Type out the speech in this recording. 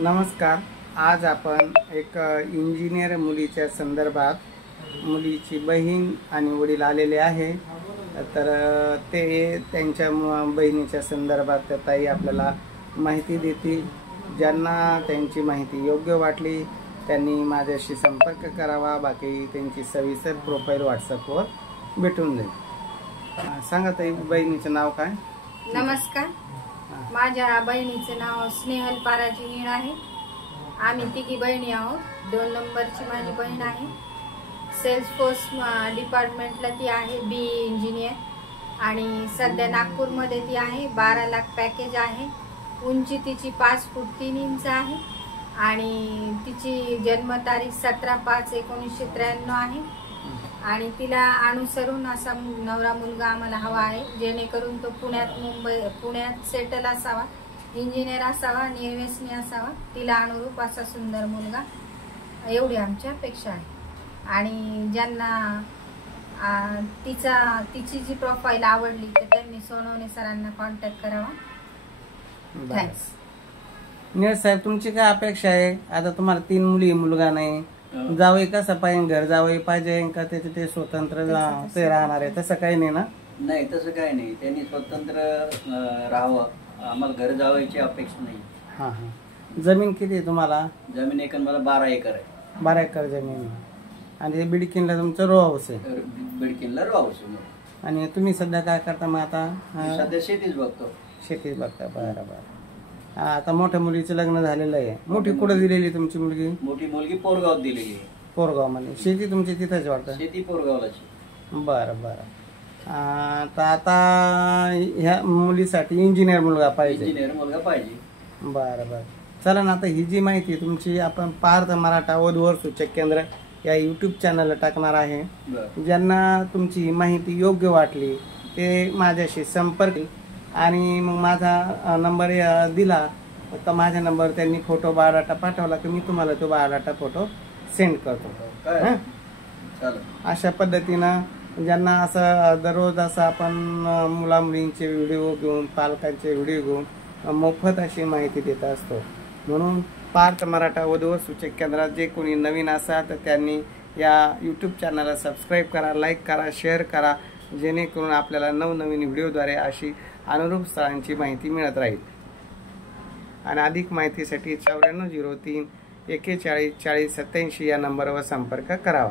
नमस्कार. आज आपण एक इंजिनियर मुलीच्या संदर्भात, मुलीची बहीण आणि वडील आलेले आहे, तर ते त्यांच्या बहिणीच्या संदर्भात ताई आपल्याला माहिती देतील. ज्यांना त्यांची माहिती योग्य वाटली त्यांनी माझ्याशी संपर्क करावा. बाकी त्यांची सविस्तर प्रोफाईल व्हॉट्सअपवर भेटून जाईल. सांगा ताई, बहिणीचं नाव काय? नमस्कार. माझ्या बहिणीचं नाव स्नेहल पाराजी नीळ आहे. आम्ही तिघी बहिणी आहोत. 2 नंबरची माझी बहीण आहे. सेल्सफोर्स डिपार्टमेंटला ती आहे, BE इंजिनियर आणि सध्या नागपूरमध्ये ती आहे. 12 लाख पॅकेज आहे. उंची तिची 5 फूट 3 इंच आहे आणि तिची जन्मतारीख 17/5/1993 आहे आणि तिला अनुसरून असा नवरा मुलगा आम्हाला हवा आहे, जेणेकरून तो पुण्यात सेटल असावा, इंजिनियर असावा, निर्व्यसनी असावा, तिला अनुरूप असा सुंदर मुलगा, एवढी आमची अपेक्षा आहे. आणि ज्यांना तिची जी प्रोफाईल आवडली तर त्यांनी सोनवणे सरांना कॉन्टॅक्ट करावा. थँक्स. नीळ साहेब, तुमची काय अपेक्षा आहे? आता तुम्हाला 3 मुली, मुलगा नाही, जावई कसं पाहिजे? घर जावई पाहिजे का त्याचे ते स्वतंत्र ते राहणार आहे? तसं काही नाही ना? नाही, तसं काही नाही. त्यांनी स्वतंत्र राहावं. आम्हाला घर जावायची अपेक्षा नाही. हां हां. जमीन किती आहे तुम्हाला? जमीन एकूण मला 12 एकर आहे. 12 एकर जमीन आहे. आणि बिडकीनला तुमचं रो हाऊस आहे? बिडकीनला रो हाऊस आहे. आणि तुम्ही सध्या काय करता मग आता? सध्या शेतीच बघतो. शेतीच बघता. बरं बरं. आता मोठ्या मुलीचं लग्न झालेलं आहे. मोठी कुठं दिलेली तुमची मुलगी? मोठी मुलगी पोरगावात दिलेली आहे. पोरगाव मध्ये. शेती तुमची तिथंच वाटतं? शेती पोरगावलाची. बरं बरं. तर आता ह्या मुलीसाठी इंजिनियर मुलगा पाहिजे? इंजिनियर मुलगा पाहिजे. बरं बरं. चला ना, आता ही जी माहिती तुमची आपण पार्थ मराठा वधूवर सूचक केंद्र या YouTube चॅनलला टाकणार आहे. ज्यांना तुमची माहिती योग्य वाटली ते माझ्याशी संपर्क, आणि मग माझा नंबर दिला तर माझ्या नंबर त्यांनी फोटो बायोडाटा पाठवला की मी तुम्हाला तो बायोडाटा फोटो सेंड करतो. अशा पद्धतीनं ज्यांना असं दररोज असं आपण मुला मुलींचे व्हिडिओ घेऊन, पालकांचे व्हिडिओ घेऊन मोफत अशी माहिती देत असतो. म्हणून पार्थ मराठा वधूवर सूचक केंद्रात जे कोणी नवीन असाल तर त्यांनी या YouTube चॅनलला सबस्क्राईब करा, लाईक करा, शेअर करा, जेणेकरून आपल्याला नवनवीन व्हिडिओद्वारे अशी अनुरूप स्थळांची माहिती मिळत राहील. आणि अधिक माहितीसाठी 9403 41 40 87 या नंबरवर संपर्क करावा.